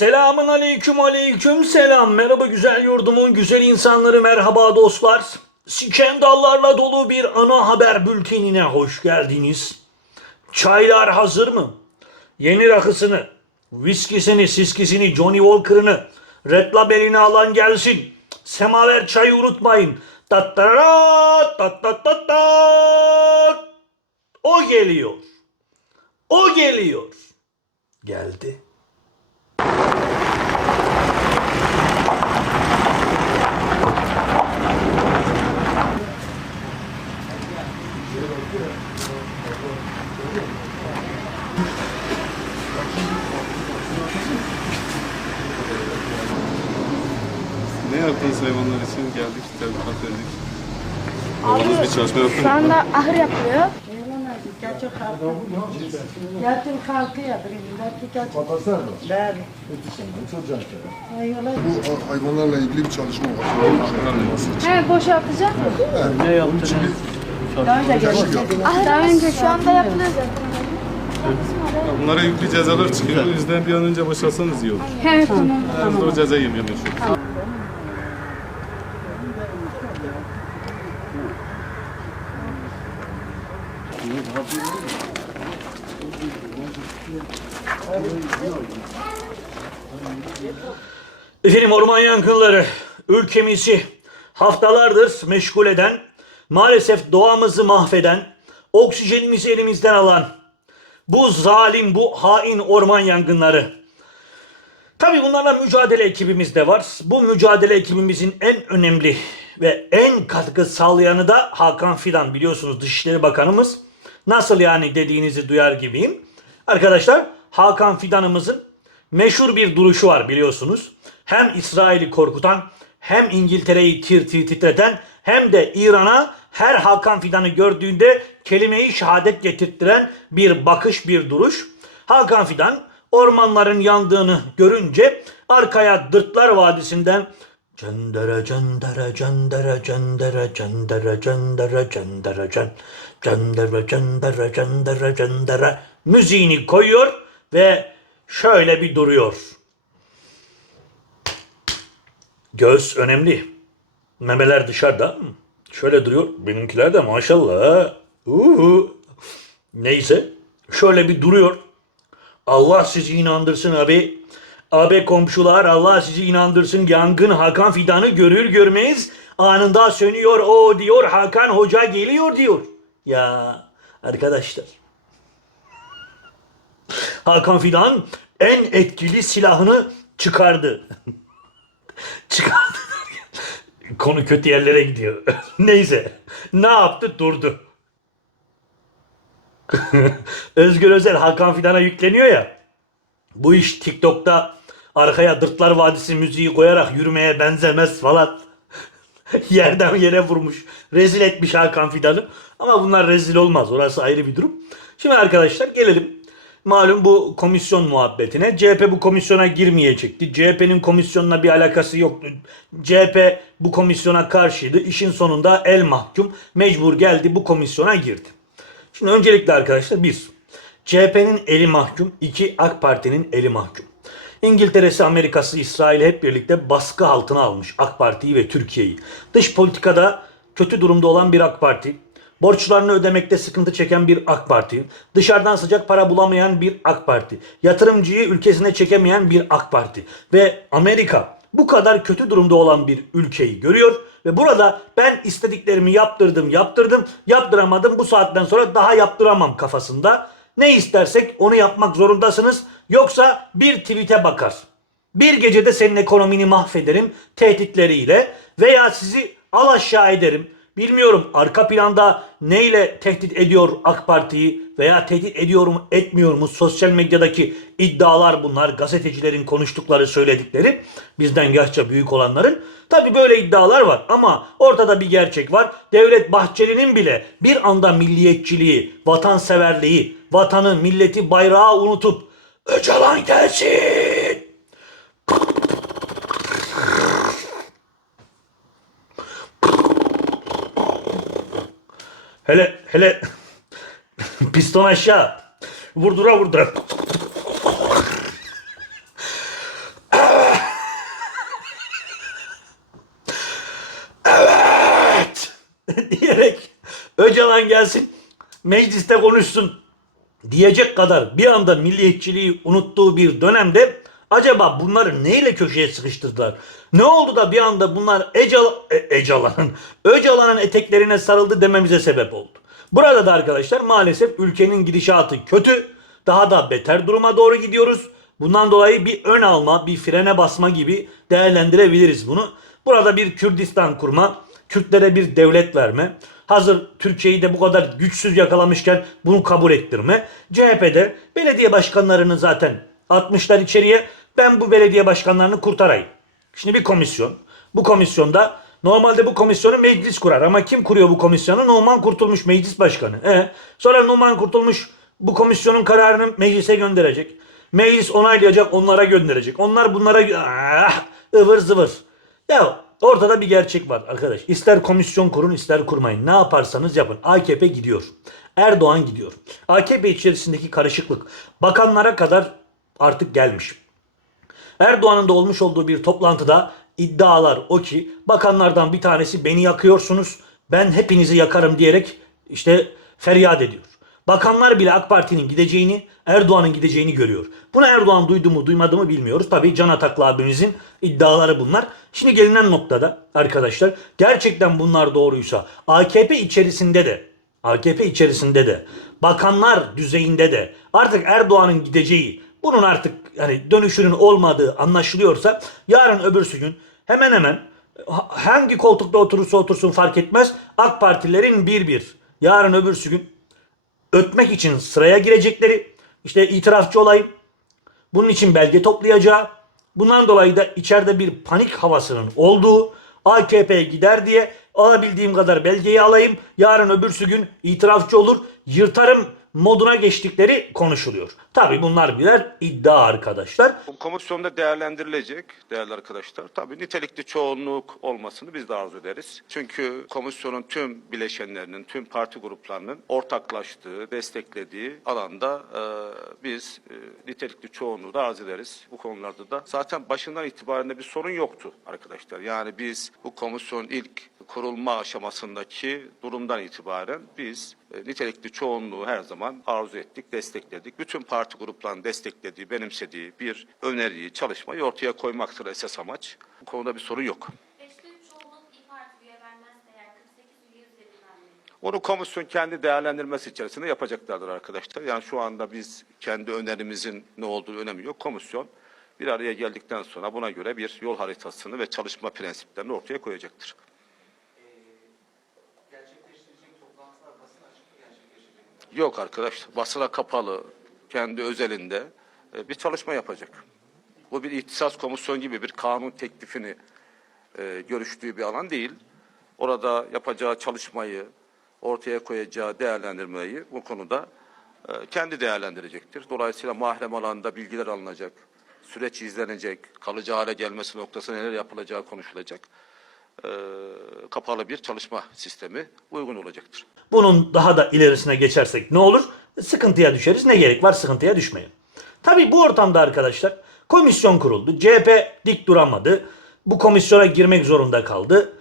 Selamun aleyküm aleyküm selam. Merhaba güzel yurdumun güzel insanları merhaba dostlar. Skandallarla dolu bir ana haber bültenine hoş geldiniz. Çaylar hazır mı? Yeni rakısını, viskisini, siskisini, Johnny Walker'ını, Red Label'ini alan gelsin. Semaver çayı unutmayın. Tattara, tat tat tat tat. O geliyor. O geliyor. Geldi. Ne yaptınız hayvanlar için? Geldik, tebligat verdik. Babanız bir çalışma yaptı Şu mı? anda ahır yapılıyor. Gerçek halkı. Gerçek halkı yapıyor. Gerçek Papazlar mı? Ben. Bu hayvanlarla ilgili bir çalışma var. He boşaltacak mı? İçin bir Daha önce. Ahır daha önce şu anda yapılıyor zaten. Bunlara yüklü cezalar çıkıyor. O yüzden bir an önce boşalsanız iyi olur. He tamam. Aranızda o cezayı yemiyorum şu. Efendim orman yangınları ülkemizi haftalardır meşgul eden, maalesef doğamızı mahveden, oksijenimizi elimizden alan bu zalim, bu hain orman yangınları. Tabii bunlarla mücadele ekibimiz de var. Bu mücadele ekibimizin en önemli ve en katkı sağlayanı da Hakan Fidan biliyorsunuz Dışişleri Bakanımız. Nasıl yani dediğinizi duyar gibiyim. Arkadaşlar Hakan Fidan'ımızın meşhur bir duruşu var biliyorsunuz. Hem İsrail'i korkutan hem İngiltere'yi tir tir titreten hem de İran'a her Hakan Fidan'ı gördüğünde kelimeyi şehadet getirttiren bir bakış bir duruş. Hakan Fidan ormanların yandığını görünce arkaya Dırtlar Vadisi'nden Cendere cendere cendere cendere cendere cendere cendere cen cendere cendere cendere cendere müziğini koyuyor ve şöyle bir duruyor. Göz önemli. Memeler dışarıda. Şöyle duruyor. Benimkiler de maşallah. Uhu. Neyse. Şöyle bir duruyor. Allah sizi inandırsın abi. Abi komşular Allah sizi inandırsın. Yangın Hakan Fidan'ı görür görmeyiz anında sönüyor. O diyor Hakan Hoca geliyor diyor. Ya arkadaşlar. Hakan Fidan en etkili silahını çıkardı. çıkardı. Konu kötü yerlere gidiyor. Neyse. Ne yaptı? Durdu. Özgür Özel Hakan Fidan'a yükleniyor ya. Bu iş TikTok'ta arkaya Dırtlar Vadisi müziği koyarak yürümeye benzemez falan. Yerden yere vurmuş. Rezil etmiş Hakan Fidan'ı. Ama bunlar rezil olmaz. Orası ayrı bir durum. Şimdi arkadaşlar gelelim. Malum bu komisyon muhabbetine. CHP bu komisyona girmeyecekti. CHP'nin komisyonla bir alakası yoktu. CHP bu komisyona karşıydı. İşin sonunda el mahkum mecbur geldi bu komisyona girdi. Şimdi öncelikle arkadaşlar bir, CHP'nin eli mahkum, iki AK Parti'nin eli mahkum. İngiltere'si, Amerika'sı, İsrail hep birlikte baskı altına almış AK Parti'yi ve Türkiye'yi. Dış politikada kötü durumda olan bir AK Parti, borçlarını ödemekte sıkıntı çeken bir AK Parti, dışarıdan sıcak para bulamayan bir AK Parti, yatırımcıyı ülkesine çekemeyen bir AK Parti. Ve Amerika bu kadar kötü durumda olan bir ülkeyi görüyor. Ve burada ben istediklerimi yaptırdım, yaptırdım, yaptıramadım. Bu saatten sonra daha yaptıramam kafasında. Ne istersek onu yapmak zorundasınız. Yoksa bir tweet'e bakar. Bir gecede senin ekonomini mahvederim tehditleriyle veya sizi al aşağı ederim. Bilmiyorum arka planda neyle tehdit ediyor AK Parti'yi veya tehdit ediyor mu etmiyor mu sosyal medyadaki iddialar bunlar gazetecilerin konuştukları söyledikleri bizden yaşça büyük olanların. Tabi böyle iddialar var ama ortada bir gerçek var. Devlet Bahçeli'nin bile bir anda milliyetçiliği vatanseverliği vatanı milleti bayrağı unutup Öcalan gelsin Hele hele piston aşağı. Vurdura vurdura. evet. diyerek Öcalan gelsin mecliste konuşsun diyecek kadar bir anda milliyetçiliği unuttuğu bir dönemde acaba bunları neyle köşeye sıkıştırdılar? Ne oldu da bir anda bunlar Ecal, e, Ecalan'ın, Öcalan'ın eteklerine sarıldı dememize sebep oldu. Burada da arkadaşlar maalesef ülkenin gidişatı kötü. Daha da beter duruma doğru gidiyoruz. Bundan dolayı bir ön alma, bir frene basma gibi değerlendirebiliriz bunu. Burada bir Kürdistan kurma, Kürtlere bir devlet verme, hazır Türkiye'yi de bu kadar güçsüz yakalamışken bunu kabul ettirme. CHP'de belediye başkanlarını zaten atmışlar içeriye. Ben bu belediye başkanlarını kurtarayım. Şimdi bir komisyon. Bu komisyonda normalde bu komisyonu meclis kurar ama kim kuruyor bu komisyonu? Numan Kurtulmuş meclis başkanı. E, sonra Numan Kurtulmuş bu komisyonun kararını meclise gönderecek. Meclis onaylayacak, onlara gönderecek. Onlar bunlara ah, ıvır zıvır. Ya ortada bir gerçek var arkadaş. İster komisyon kurun ister kurmayın. Ne yaparsanız yapın. AKP gidiyor. Erdoğan gidiyor. AKP içerisindeki karışıklık bakanlara kadar artık gelmiş. Erdoğan'ın da olmuş olduğu bir toplantıda iddialar o ki bakanlardan bir tanesi beni yakıyorsunuz ben hepinizi yakarım diyerek işte feryat ediyor. Bakanlar bile AK Parti'nin gideceğini, Erdoğan'ın gideceğini görüyor. Bunu Erdoğan duydu mu duymadı mı bilmiyoruz. Tabii Can Ataklı abimizin iddiaları bunlar. Şimdi gelinen noktada arkadaşlar gerçekten bunlar doğruysa AKP içerisinde de AKP içerisinde de bakanlar düzeyinde de artık Erdoğan'ın gideceği bunun artık hani dönüşünün olmadığı anlaşılıyorsa yarın öbürsü gün hemen hemen ha- hangi koltukta oturursa otursun fark etmez AK Partilerin bir bir. Yarın öbürsü gün ötmek için sıraya girecekleri işte itirafçı olayım bunun için belge toplayacağı bundan dolayı da içeride bir panik havasının olduğu AKP'ye gider diye alabildiğim kadar belgeyi alayım yarın öbürsü gün itirafçı olur yırtarım moduna geçtikleri konuşuluyor. Tabi bunlar birer iddia arkadaşlar. Bu komisyonda değerlendirilecek değerli arkadaşlar. Tabii nitelikli çoğunluk olmasını biz de arzu ederiz. Çünkü komisyonun tüm bileşenlerinin, tüm parti gruplarının ortaklaştığı, desteklediği alanda e, biz e, nitelikli çoğunluğu da arz ederiz. Bu konularda da zaten başından itibaren de bir sorun yoktu arkadaşlar. Yani biz bu komisyonun ilk kurulma aşamasındaki durumdan itibaren biz e, nitelikli çoğunluğu her zaman arzu ettik, destekledik. Bütün parti gruplarının desteklediği, benimsediği bir öneriyi, çalışmayı ortaya koymaktır esas amaç. Bu konuda bir sorun yok. Beşte üç çoğunluk İYİ Parti üye vermezse eğer 48 üye üzerinden verir. Onu komisyon kendi değerlendirmesi içerisinde yapacaklardır arkadaşlar. Yani şu anda biz kendi önerimizin ne olduğu önemi yok. Komisyon bir araya geldikten sonra buna göre bir yol haritasını ve çalışma prensiplerini ortaya koyacaktır. Yok arkadaşlar, basına kapalı, kendi özelinde e, bir çalışma yapacak. Bu bir ihtisas komisyon gibi bir kanun teklifini e, görüştüğü bir alan değil. Orada yapacağı çalışmayı, ortaya koyacağı değerlendirmeyi bu konuda e, kendi değerlendirecektir. Dolayısıyla mahrem alanda bilgiler alınacak, süreç izlenecek, kalıcı hale gelmesi noktasında neler yapılacağı konuşulacak. E, kapalı bir çalışma sistemi uygun olacaktır. Bunun daha da ilerisine geçersek ne olur? Sıkıntıya düşeriz. Ne gerek var sıkıntıya düşmeye. Tabii bu ortamda arkadaşlar komisyon kuruldu. CHP dik duramadı. Bu komisyona girmek zorunda kaldı.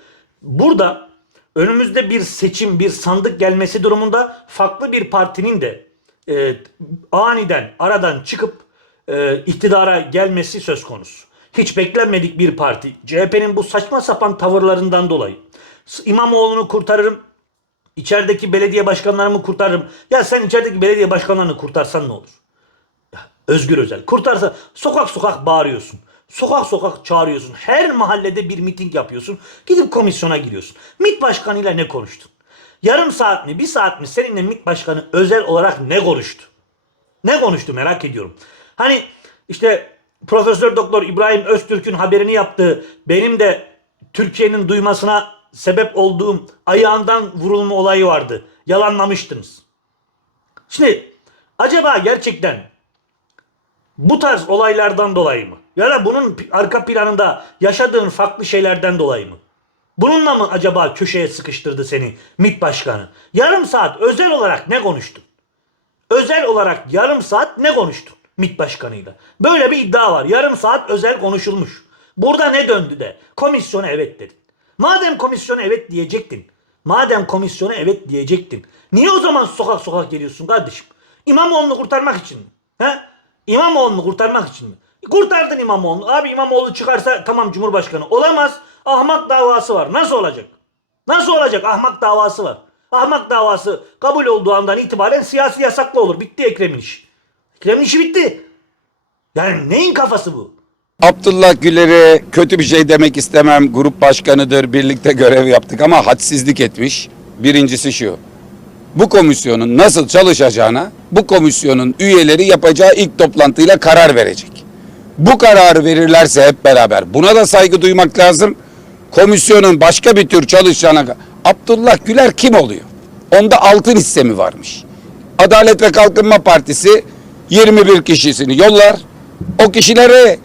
Burada önümüzde bir seçim, bir sandık gelmesi durumunda farklı bir partinin de e, aniden aradan çıkıp e, iktidara gelmesi söz konusu. Hiç beklenmedik bir parti. CHP'nin bu saçma sapan tavırlarından dolayı. İmamoğlu'nu kurtarırım, İçerideki belediye başkanlarımı kurtarırım. Ya sen içerideki belediye başkanlarını kurtarsan ne olur? Ya Özgür Özel kurtarsa sokak sokak bağırıyorsun. Sokak sokak çağırıyorsun. Her mahallede bir miting yapıyorsun. Gidip komisyona giriyorsun. MİT başkanıyla ne konuştun? Yarım saat mi bir saat mi seninle MİT başkanı özel olarak ne konuştu? Ne konuştu merak ediyorum. Hani işte Profesör Doktor İbrahim Öztürk'ün haberini yaptığı benim de Türkiye'nin duymasına sebep olduğum ayağından vurulma olayı vardı. Yalanlamıştınız. Şimdi acaba gerçekten bu tarz olaylardan dolayı mı? Ya da bunun arka planında yaşadığın farklı şeylerden dolayı mı? Bununla mı acaba köşeye sıkıştırdı seni MİT Başkanı? Yarım saat özel olarak ne konuştun? özel olarak yarım saat ne konuştun MİT başkanıyla? Böyle bir iddia var. Yarım saat özel konuşulmuş. Burada ne döndü de? Komisyona evet dedin. Madem komisyona evet diyecektin. Madem komisyona evet diyecektin. Niye o zaman sokak sokak geliyorsun kardeşim? İmamoğlu'nu kurtarmak için mi? He? İmamoğlu'nu kurtarmak için mi? Kurtardın İmamoğlu'nu. Abi İmamoğlu çıkarsa tamam Cumhurbaşkanı. Olamaz. Ahmak davası var. Nasıl olacak? Nasıl olacak? Ahmak davası var. Ahmak davası kabul olduğu andan itibaren siyasi yasaklı olur. Bitti Ekrem'in işi. Ekrem'in işi bitti. Yani neyin kafası bu? Abdullah Güler'e kötü bir şey demek istemem. Grup başkanıdır, birlikte görev yaptık ama hadsizlik etmiş. Birincisi şu. Bu komisyonun nasıl çalışacağına bu komisyonun üyeleri yapacağı ilk toplantıyla karar verecek. Bu kararı verirlerse hep beraber buna da saygı duymak lazım. Komisyonun başka bir tür çalışacağına Abdullah Güler kim oluyor? Onda altın hisse mi varmış? Adalet ve Kalkınma Partisi 21 kişisini yollar. O kişilere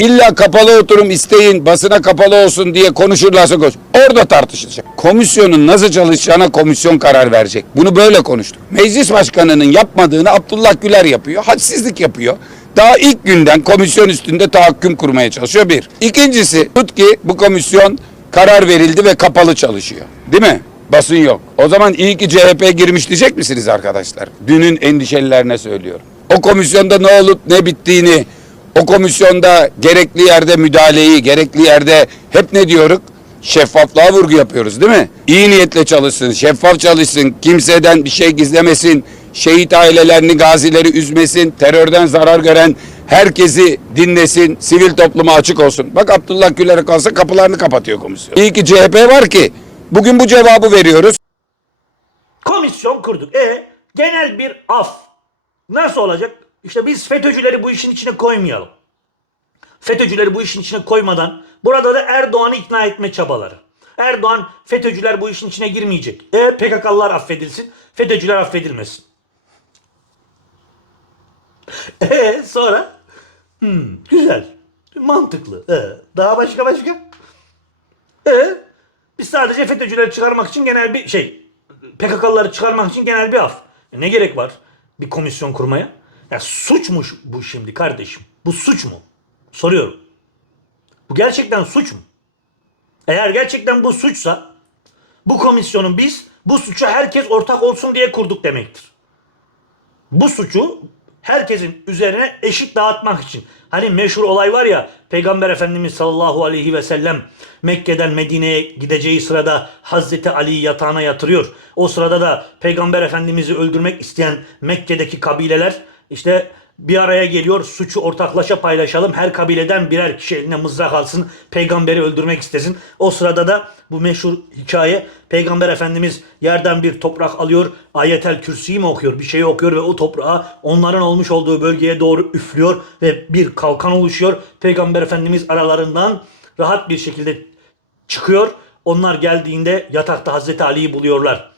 İlla kapalı oturum isteyin basına kapalı olsun diye konuşurlarsa konuş. Orada tartışılacak. Komisyonun nasıl çalışacağına komisyon karar verecek. Bunu böyle konuştuk. Meclis başkanının yapmadığını Abdullah Güler yapıyor. Hadsizlik yapıyor. Daha ilk günden komisyon üstünde tahakküm kurmaya çalışıyor bir. İkincisi tut ki bu komisyon karar verildi ve kapalı çalışıyor. Değil mi? Basın yok. O zaman iyi ki CHP girmiş diyecek misiniz arkadaşlar? Dünün endişelilerine söylüyorum. O komisyonda ne olup ne bittiğini o komisyonda gerekli yerde müdahaleyi, gerekli yerde hep ne diyoruz? Şeffaflığa vurgu yapıyoruz değil mi? İyi niyetle çalışsın, şeffaf çalışsın, kimseden bir şey gizlemesin, şehit ailelerini, gazileri üzmesin, terörden zarar gören herkesi dinlesin, sivil topluma açık olsun. Bak Abdullah Güler'e kalsa kapılarını kapatıyor komisyon. İyi ki CHP var ki bugün bu cevabı veriyoruz. Komisyon kurduk. E genel bir af. Nasıl olacak? İşte biz FETÖ'cüleri bu işin içine koymayalım. FETÖ'cüleri bu işin içine koymadan burada da Erdoğan'ı ikna etme çabaları. Erdoğan FETÖ'cüler bu işin içine girmeyecek. E PKK'lılar affedilsin, FETÖ'cüler affedilmesin. E sonra? Hmm, güzel. Mantıklı. E, daha başka başka? E biz sadece FETÖ'cüleri çıkarmak için genel bir şey PKK'lıları çıkarmak için genel bir af. E, ne gerek var bir komisyon kurmaya? Ya suçmuş bu şimdi kardeşim. Bu suç mu? Soruyorum. Bu gerçekten suç mu? Eğer gerçekten bu suçsa bu komisyonu biz bu suçu herkes ortak olsun diye kurduk demektir. Bu suçu herkesin üzerine eşit dağıtmak için. Hani meşhur olay var ya Peygamber Efendimiz sallallahu aleyhi ve sellem Mekke'den Medine'ye gideceği sırada Hazreti Ali'yi yatağına yatırıyor. O sırada da Peygamber Efendimiz'i öldürmek isteyen Mekke'deki kabileler işte bir araya geliyor suçu ortaklaşa paylaşalım. Her kabileden birer kişi eline mızrak alsın. Peygamberi öldürmek istesin. O sırada da bu meşhur hikaye Peygamber Efendimiz yerden bir toprak alıyor. Ayetel Kürsi'yi mi okuyor? Bir şeyi okuyor ve o toprağı onların olmuş olduğu bölgeye doğru üflüyor ve bir kalkan oluşuyor. Peygamber Efendimiz aralarından rahat bir şekilde çıkıyor. Onlar geldiğinde yatakta Hazreti Ali'yi buluyorlar.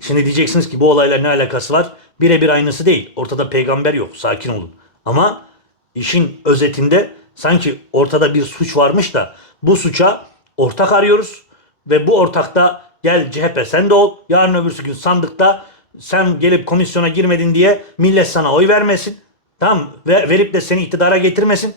Şimdi diyeceksiniz ki bu olayla ne alakası var? Birebir aynısı değil. Ortada peygamber yok. Sakin olun. Ama işin özetinde sanki ortada bir suç varmış da bu suça ortak arıyoruz ve bu ortakta gel CHP sen de ol. Yarın öbürsü gün sandıkta sen gelip komisyona girmedin diye millet sana oy vermesin. Tamam ve verip de seni iktidara getirmesin.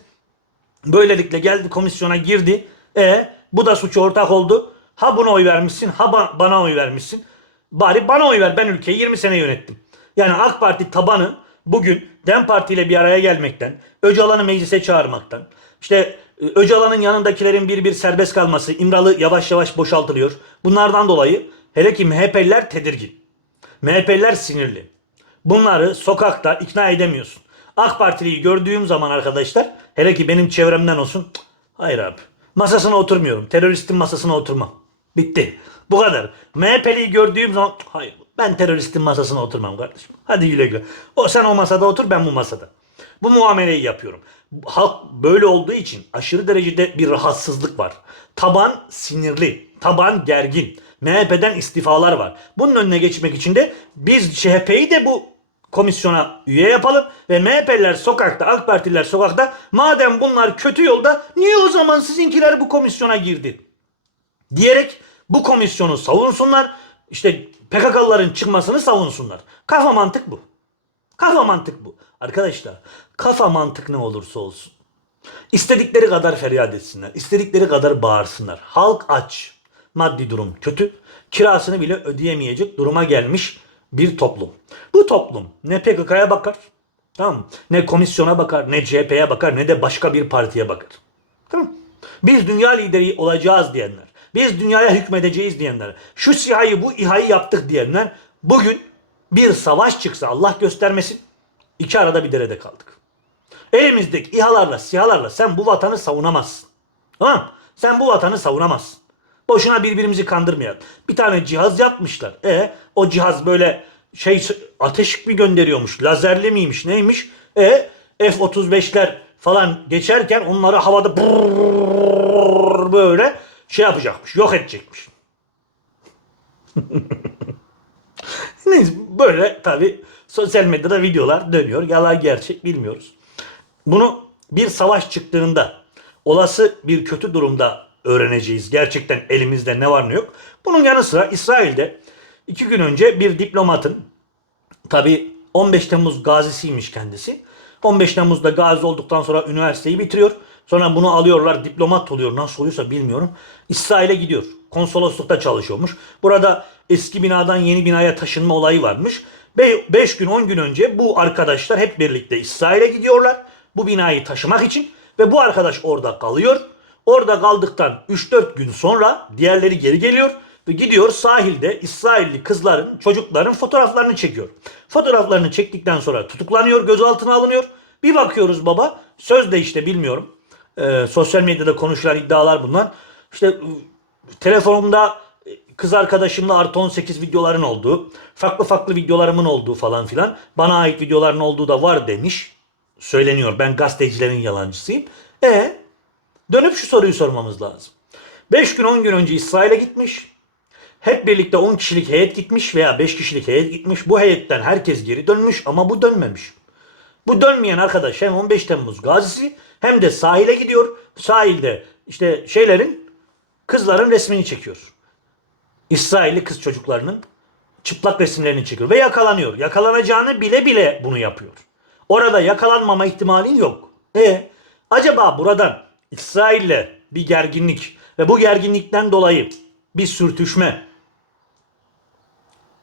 Böylelikle geldi komisyona girdi. E bu da suçu ortak oldu. Ha buna oy vermişsin ha ba- bana oy vermişsin. Bari bana oy ver ben ülkeyi 20 sene yönettim. Yani AK Parti tabanı bugün DEM Parti ile bir araya gelmekten, Öcalan'ı meclise çağırmaktan, işte e, Öcalan'ın yanındakilerin bir bir serbest kalması, İmralı yavaş yavaş boşaltılıyor. Bunlardan dolayı hele ki MHP'liler tedirgin. MHP'liler sinirli. Bunları sokakta ikna edemiyorsun. AK Partiliyi gördüğüm zaman arkadaşlar hele ki benim çevremden olsun hayır abi masasına oturmuyorum. Teröristin masasına oturmam. Bitti. Bu kadar. MHP'liyi gördüğüm zaman hayır ben teröristin masasına oturmam kardeşim. Hadi güle güle. O sen o masada otur ben bu masada. Bu muameleyi yapıyorum. Halk böyle olduğu için aşırı derecede bir rahatsızlık var. Taban sinirli, taban gergin. MHP'den istifalar var. Bunun önüne geçmek için de biz CHP'yi de bu komisyona üye yapalım ve MHP'liler sokakta, AK Partililer sokakta madem bunlar kötü yolda niye o zaman sizinkiler bu komisyona girdi? Diyerek bu komisyonu savunsunlar. İşte PKK'lıların çıkmasını savunsunlar. Kafa mantık bu. Kafa mantık bu. Arkadaşlar kafa mantık ne olursa olsun. İstedikleri kadar feryat etsinler. istedikleri kadar bağırsınlar. Halk aç. maddi durum kötü. Kirasını bile ödeyemeyecek duruma gelmiş bir toplum. Bu toplum ne PKK'ya bakar, tamam ne komisyona bakar, ne CHP'ye bakar, ne de başka bir partiye bakar. Tamam? Biz dünya lideri olacağız diyenler, biz dünyaya hükmedeceğiz diyenler, şu sihayı bu İHA'yı yaptık diyenler bugün bir savaş çıksa Allah göstermesin iki arada bir derede kaldık. Elimizdeki İHA'larla, SİHA'larla sen bu vatanı savunamazsın. Tamam? Sen bu vatanı savunamazsın. Boşuna birbirimizi kandırmayalım. Bir tane cihaz yapmışlar. E o cihaz böyle şey ateş mi gönderiyormuş? Lazerli miymiş? Neymiş? E F-35'ler falan geçerken onları havada böyle şey yapacakmış. Yok edecekmiş. Neyse böyle tabi sosyal medyada videolar dönüyor. Yalan gerçek bilmiyoruz. Bunu bir savaş çıktığında olası bir kötü durumda öğreneceğiz. Gerçekten elimizde ne var ne yok. Bunun yanı sıra İsrail'de iki gün önce bir diplomatın tabi 15 Temmuz gazisiymiş kendisi. 15 Temmuz'da gazi olduktan sonra üniversiteyi bitiriyor. Sonra bunu alıyorlar diplomat oluyor. Nasıl oluyorsa bilmiyorum. İsrail'e gidiyor. Konsoloslukta çalışıyormuş. Burada eski binadan yeni binaya taşınma olayı varmış. 5 gün 10 gün önce bu arkadaşlar hep birlikte İsrail'e gidiyorlar. Bu binayı taşımak için. Ve bu arkadaş orada kalıyor. Orada kaldıktan 3-4 gün sonra diğerleri geri geliyor ve gidiyor sahilde İsrailli kızların, çocukların fotoğraflarını çekiyor. Fotoğraflarını çektikten sonra tutuklanıyor, gözaltına alınıyor. Bir bakıyoruz baba, sözde işte bilmiyorum. Ee, sosyal medyada konuşulan iddialar bunlar. İşte e, telefonumda e, kız arkadaşımla artı 18 videoların olduğu, farklı farklı videolarımın olduğu falan filan, bana ait videoların olduğu da var demiş. Söyleniyor. Ben gazetecilerin yalancısıyım. E Dönüp şu soruyu sormamız lazım. 5 gün 10 gün önce İsrail'e gitmiş. Hep birlikte 10 kişilik heyet gitmiş veya 5 kişilik heyet gitmiş. Bu heyetten herkes geri dönmüş ama bu dönmemiş. Bu dönmeyen arkadaş hem 15 Temmuz gazisi hem de sahile gidiyor. Sahilde işte şeylerin kızların resmini çekiyor. İsrailli kız çocuklarının çıplak resimlerini çekiyor ve yakalanıyor. Yakalanacağını bile bile bunu yapıyor. Orada yakalanmama ihtimalin yok. E acaba buradan İsrail'le bir gerginlik ve bu gerginlikten dolayı bir sürtüşme.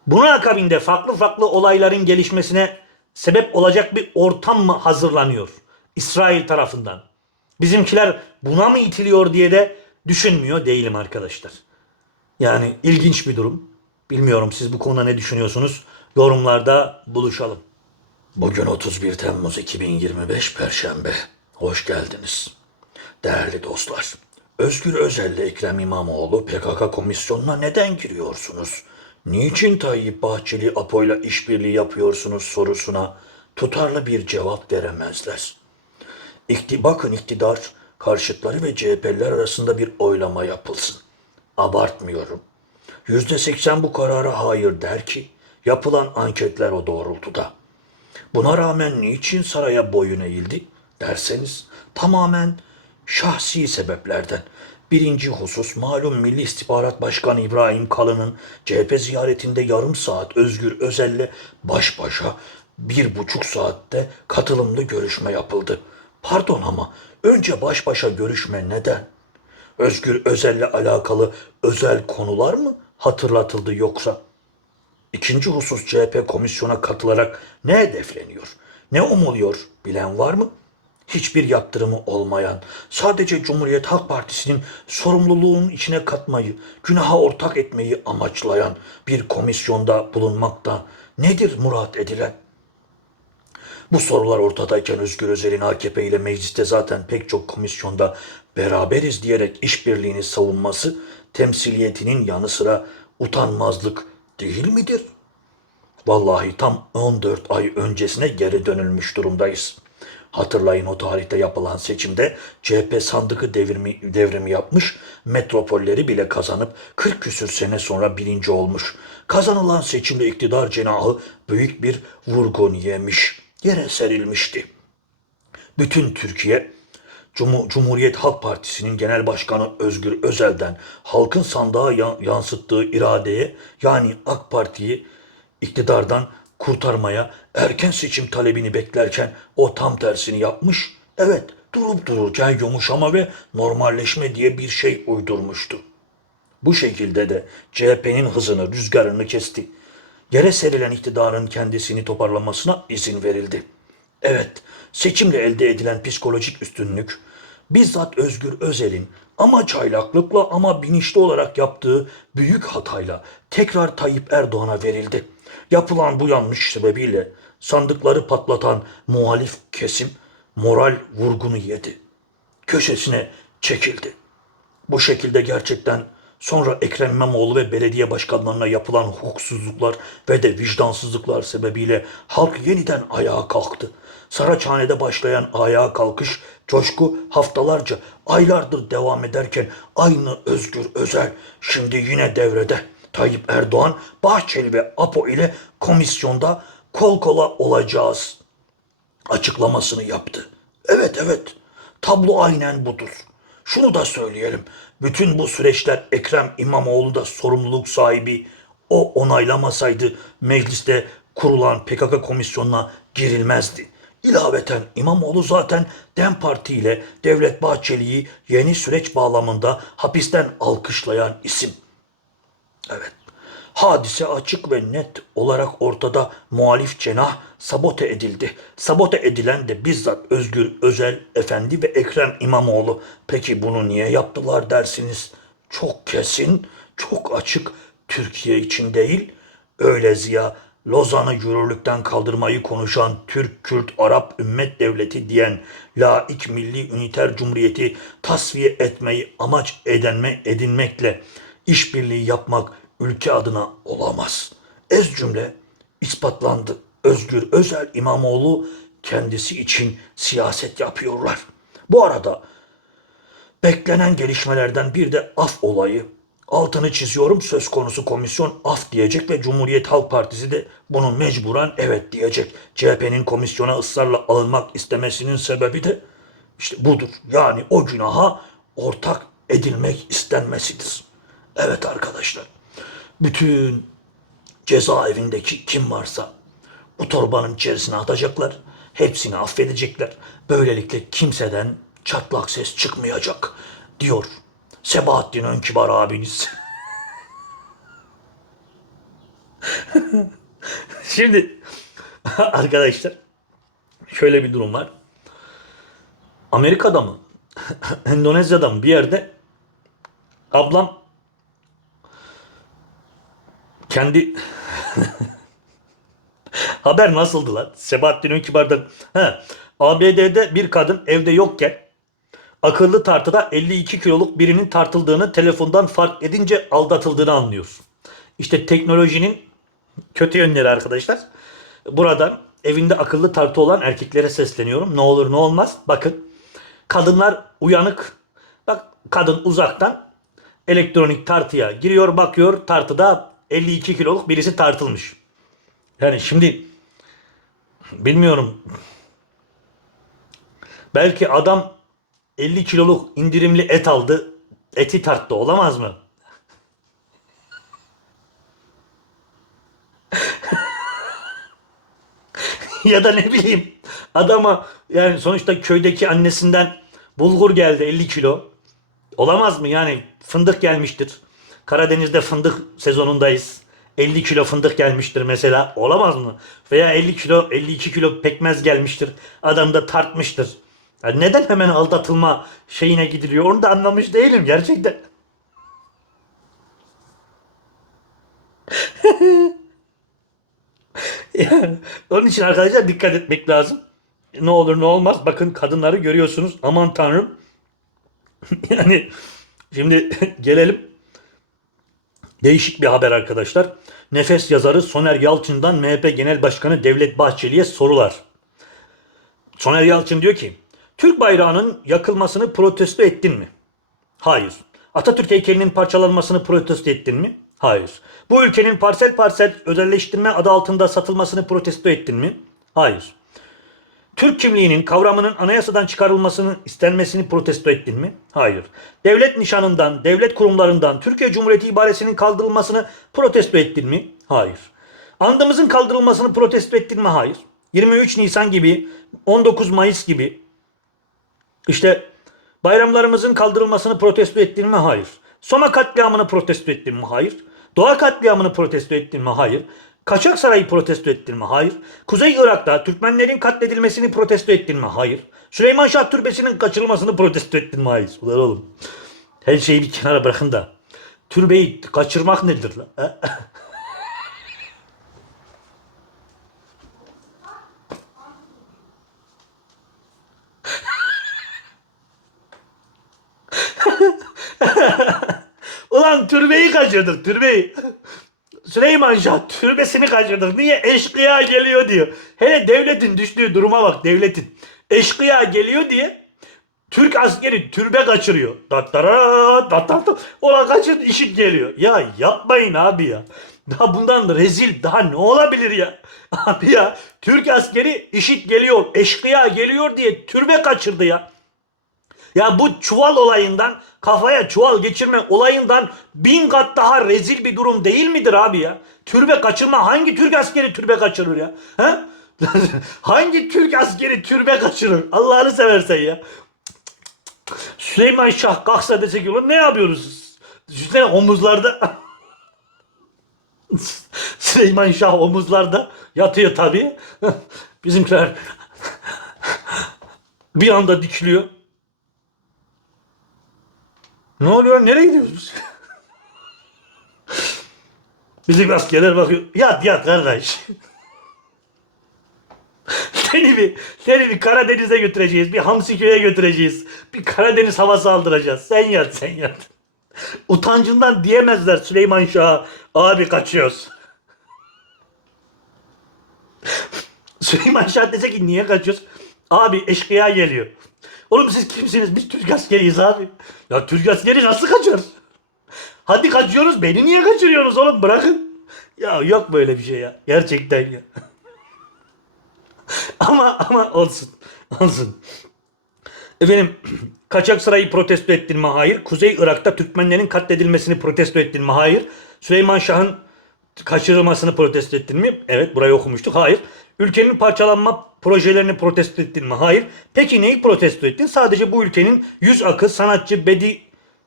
Bunun akabinde farklı farklı olayların gelişmesine sebep olacak bir ortam mı hazırlanıyor İsrail tarafından? Bizimkiler buna mı itiliyor diye de düşünmüyor değilim arkadaşlar. Yani ilginç bir durum. Bilmiyorum siz bu konuda ne düşünüyorsunuz? Yorumlarda buluşalım. Bugün 31 Temmuz 2025 Perşembe. Hoş geldiniz. Değerli dostlar, Özgür Özel ile Ekrem İmamoğlu PKK komisyonuna neden giriyorsunuz? Niçin Tayyip Bahçeli Apo'yla işbirliği yapıyorsunuz sorusuna tutarlı bir cevap veremezler. İkti, bakın iktidar karşıtları ve CHP'liler arasında bir oylama yapılsın. Abartmıyorum. Yüzde seksen bu karara hayır der ki yapılan anketler o doğrultuda. Buna rağmen niçin saraya boyun eğildi derseniz tamamen şahsi sebeplerden. Birinci husus malum Milli İstihbarat Başkanı İbrahim Kalın'ın CHP ziyaretinde yarım saat Özgür Özel'le baş başa bir buçuk saatte katılımlı görüşme yapıldı. Pardon ama önce baş başa görüşme neden? Özgür Özel'le alakalı özel konular mı hatırlatıldı yoksa? İkinci husus CHP komisyona katılarak ne hedefleniyor? Ne umuluyor bilen var mı? hiçbir yaptırımı olmayan, sadece Cumhuriyet Halk Partisi'nin sorumluluğun içine katmayı, günaha ortak etmeyi amaçlayan bir komisyonda bulunmakta nedir murat edilen? Bu sorular ortadayken Özgür Özel'in AKP ile mecliste zaten pek çok komisyonda beraberiz diyerek işbirliğini savunması temsiliyetinin yanı sıra utanmazlık değil midir? Vallahi tam 14 ay öncesine geri dönülmüş durumdayız. Hatırlayın o tarihte yapılan seçimde CHP sandıkı devrimi, devrimi yapmış, metropolleri bile kazanıp 40 küsür sene sonra birinci olmuş. Kazanılan seçimde iktidar cenahı büyük bir vurgun yemiş, yere serilmişti. Bütün Türkiye Cum- Cumhuriyet Halk Partisi'nin Genel Başkanı Özgür Özel'den halkın sandığa ya- yansıttığı iradeye yani AK Parti'yi iktidardan kurtarmaya erken seçim talebini beklerken o tam tersini yapmış. Evet durup dururken yumuşama ve normalleşme diye bir şey uydurmuştu. Bu şekilde de CHP'nin hızını, rüzgarını kesti. Yere serilen iktidarın kendisini toparlamasına izin verildi. Evet, seçimle elde edilen psikolojik üstünlük, bizzat Özgür Özel'in ama çaylaklıkla ama bilinçli olarak yaptığı büyük hatayla tekrar Tayyip Erdoğan'a verildi. Yapılan bu yanlış sebebiyle sandıkları patlatan muhalif kesim moral vurgunu yedi. Köşesine çekildi. Bu şekilde gerçekten sonra Ekrem İmamoğlu ve belediye başkanlarına yapılan hukuksuzluklar ve de vicdansızlıklar sebebiyle halk yeniden ayağa kalktı. Saraçhane'de başlayan ayağa kalkış, coşku haftalarca, aylardır devam ederken aynı Özgür Özel şimdi yine devrede. Tayyip Erdoğan, Bahçeli ve APO ile komisyonda kol kola olacağız açıklamasını yaptı. Evet evet tablo aynen budur. Şunu da söyleyelim. Bütün bu süreçler Ekrem İmamoğlu da sorumluluk sahibi. O onaylamasaydı mecliste kurulan PKK komisyonuna girilmezdi. İlaveten İmamoğlu zaten DEM Parti ile Devlet Bahçeli'yi yeni süreç bağlamında hapisten alkışlayan isim. Evet. Hadise açık ve net olarak ortada muhalif cenah sabote edildi. Sabote edilen de bizzat Özgür Özel Efendi ve Ekrem İmamoğlu. Peki bunu niye yaptılar dersiniz? Çok kesin, çok açık Türkiye için değil. Öyle Ziya Lozan'ı yürürlükten kaldırmayı konuşan Türk, Kürt, Arap ümmet devleti diyen laik milli üniter cumhuriyeti tasfiye etmeyi amaç edinme, edinmekle işbirliği yapmak ülke adına olamaz. Ez cümle ispatlandı. Özgür Özel İmamoğlu kendisi için siyaset yapıyorlar. Bu arada beklenen gelişmelerden bir de af olayı. Altını çiziyorum söz konusu komisyon af diyecek ve Cumhuriyet Halk Partisi de bunu mecburen evet diyecek. CHP'nin komisyona ısrarla alınmak istemesinin sebebi de işte budur. Yani o günaha ortak edilmek istenmesidir. Evet arkadaşlar. Bütün cezaevindeki kim varsa bu torbanın içerisine atacaklar. Hepsini affedecekler. Böylelikle kimseden çatlak ses çıkmayacak diyor Sebahattin Önkibar abiniz. Şimdi arkadaşlar şöyle bir durum var. Amerika'da mı? Endonezya'da mı? Bir yerde ablam kendi haber nasıldı lan? Sebahattin Önkibar'dan ha, ABD'de bir kadın evde yokken akıllı tartıda 52 kiloluk birinin tartıldığını telefondan fark edince aldatıldığını anlıyoruz. İşte teknolojinin kötü yönleri arkadaşlar. Buradan evinde akıllı tartı olan erkeklere sesleniyorum. Ne olur ne olmaz. Bakın kadınlar uyanık. Bak kadın uzaktan elektronik tartıya giriyor bakıyor tartıda 52 kiloluk birisi tartılmış. Yani şimdi bilmiyorum belki adam 50 kiloluk indirimli et aldı eti tarttı olamaz mı? ya da ne bileyim adama yani sonuçta köydeki annesinden bulgur geldi 50 kilo. Olamaz mı yani fındık gelmiştir. Karadeniz'de fındık sezonundayız. 50 kilo fındık gelmiştir mesela. Olamaz mı? Veya 50 kilo 52 kilo pekmez gelmiştir. Adam da tartmıştır. Yani neden hemen aldatılma şeyine gidiliyor? Onu da anlamış değilim gerçekten. Onun için arkadaşlar dikkat etmek lazım. Ne olur ne olmaz. Bakın kadınları görüyorsunuz. Aman tanrım. yani şimdi gelelim. Değişik bir haber arkadaşlar. Nefes yazarı Soner Yalçın'dan MHP Genel Başkanı Devlet Bahçeli'ye sorular. Soner Yalçın diyor ki, Türk bayrağının yakılmasını protesto ettin mi? Hayır. Atatürk heykelinin parçalanmasını protesto ettin mi? Hayır. Bu ülkenin parsel parsel özelleştirme adı altında satılmasını protesto ettin mi? Hayır. Türk kimliğinin kavramının anayasadan çıkarılmasını istenmesini protesto ettin mi? Hayır. Devlet nişanından, devlet kurumlarından Türkiye Cumhuriyeti ibaresinin kaldırılmasını protesto ettin mi? Hayır. Andımızın kaldırılmasını protesto ettin mi? Hayır. 23 Nisan gibi, 19 Mayıs gibi işte bayramlarımızın kaldırılmasını protesto ettin mi? Hayır. Soma katliamını protesto ettin mi? Hayır. Doğa katliamını protesto ettin mi? Hayır. Kaçak sarayı protesto ettin mi? Hayır. Kuzey Irak'ta Türkmenlerin katledilmesini protesto ettin mi? Hayır. Süleyman Şah Türbesi'nin kaçırılmasını protesto ettin mi? Hayır. Ulan oğlum. Her şeyi bir kenara bırakın da. Türbeyi kaçırmak nedir lan? Ulan türbeyi kaçırdık türbeyi. Süleyman Şah türbesini kaçırdık. Niye? Eşkıya geliyor diyor. Hele devletin düştüğü duruma bak devletin. Eşkıya geliyor diye Türk askeri türbe kaçırıyor. Dattara dattara. Ola kaçır işit geliyor. Ya yapmayın abi ya. Daha bundan rezil daha ne olabilir ya? Abi ya Türk askeri işit geliyor, eşkıya geliyor diye türbe kaçırdı ya. Ya bu çuval olayından kafaya çuval geçirme olayından bin kat daha rezil bir durum değil midir abi ya? Türbe kaçırma hangi Türk askeri türbe kaçırır ya? He? hangi Türk askeri türbe kaçırır? Allah'ını seversen ya. Süleyman Şah kalksa dese ki "Ulan ne yapıyoruz? Düşünsene omuzlarda. Süleyman Şah omuzlarda yatıyor tabii. Bizimkiler bir anda dikiliyor. Ne oluyor? Nereye gidiyoruz? Bizim askerler bakıyor. Yat yat kardeş. seni bir, seni bir Karadeniz'e götüreceğiz. Bir Hamsiköy'e götüreceğiz. Bir Karadeniz havası aldıracağız. Sen yat sen yat. Utancından diyemezler Süleyman Şah'a. Abi kaçıyoruz. Süleyman Şah dese ki niye kaçıyoruz? Abi eşkıya geliyor. Oğlum siz kimsiniz? Biz Türk askeriyiz abi. Ya Türk askeri nasıl kaçar? Hadi kaçıyoruz. Beni niye kaçırıyorsunuz oğlum? Bırakın. Ya yok böyle bir şey ya. Gerçekten ya. ama ama olsun. Olsun. Efendim kaçak sarayı protesto ettin mi? Hayır. Kuzey Irak'ta Türkmenlerin katledilmesini protesto ettin mi? Hayır. Süleyman Şah'ın kaçırılmasını protesto ettin mi? Evet burayı okumuştuk. Hayır. Ülkenin parçalanma projelerini protesto ettin mi? Hayır. Peki neyi protesto ettin? Sadece bu ülkenin yüz akı sanatçı Bedi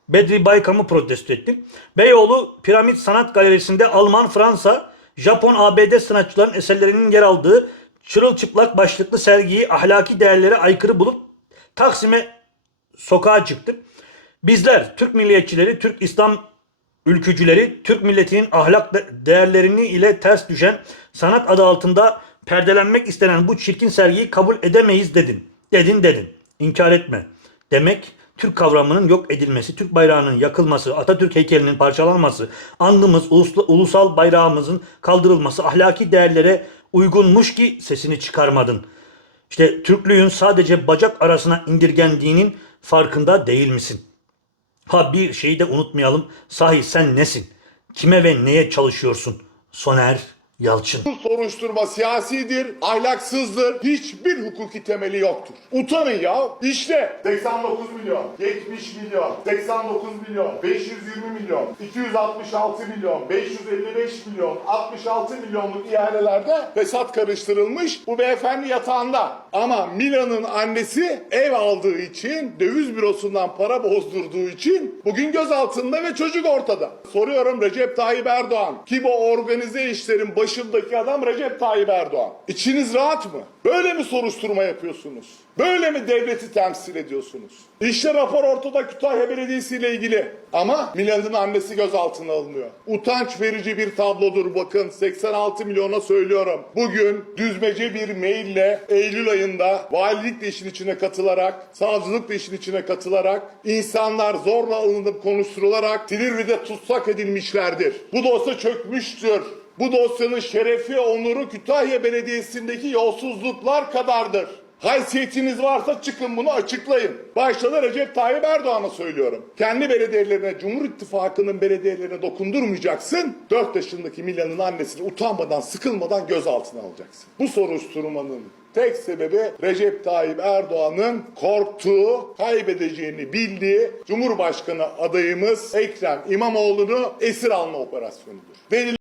Bedri Baykam'ı protesto ettin. Beyoğlu Piramit Sanat Galerisi'nde Alman, Fransa, Japon, ABD sanatçıların eserlerinin yer aldığı çırılçıplak başlıklı sergiyi ahlaki değerlere aykırı bulup Taksim'e sokağa çıktı. Bizler Türk milliyetçileri, Türk İslam ülkücüleri, Türk milletinin ahlak de- değerlerini ile ters düşen sanat adı altında perdelenmek istenen bu çirkin sergiyi kabul edemeyiz dedin. Dedin dedin. İnkar etme. Demek Türk kavramının yok edilmesi, Türk bayrağının yakılması, Atatürk heykelinin parçalanması, andımız, ulusal bayrağımızın kaldırılması ahlaki değerlere uygunmuş ki sesini çıkarmadın. İşte Türklüğün sadece bacak arasına indirgendiğinin farkında değil misin? Ha bir şeyi de unutmayalım. Sahi sen nesin? Kime ve neye çalışıyorsun? Soner Yalçın. Bu soruşturma siyasidir, ahlaksızdır, hiçbir hukuki temeli yoktur. Utanın ya. İşte 89 milyon, 70 milyon, 89 milyon, 520 milyon, 266 milyon, 555 milyon, 66 milyonluk ihalelerde fesat karıştırılmış. Bu beyefendi yatağında. Ama Milan'ın annesi ev aldığı için, döviz bürosundan para bozdurduğu için bugün gözaltında ve çocuk ortada. Soruyorum Recep Tayyip Erdoğan. Ki bu organize işlerin başındaki adam Recep Tayyip Erdoğan. İçiniz rahat mı? Böyle mi soruşturma yapıyorsunuz? Böyle mi devleti temsil ediyorsunuz? İşte rapor ortada Kütahya Belediyesi ile ilgili. Ama Milan'ın annesi gözaltına alınıyor. Utanç verici bir tablodur bakın. 86 milyona söylüyorum. Bugün düzmece bir maille Eylül ayında valilik de işin içine katılarak, savcılık da işin içine katılarak, insanlar zorla alınıp konuşturularak Silivri'de tutsak edilmişlerdir. Bu dosya çökmüştür. Bu dosyanın şerefi, onuru Kütahya Belediyesi'ndeki yolsuzluklar kadardır. Haysiyetiniz varsa çıkın bunu açıklayın. Başta Recep Tayyip Erdoğan'a söylüyorum. Kendi belediyelerine, Cumhur İttifakı'nın belediyelerine dokundurmayacaksın. 4 yaşındaki Milan'ın annesini utanmadan, sıkılmadan gözaltına alacaksın. Bu soruşturmanın tek sebebi Recep Tayyip Erdoğan'ın korktuğu, kaybedeceğini bildiği Cumhurbaşkanı adayımız Ekrem İmamoğlu'nu esir alma operasyonudur. Delil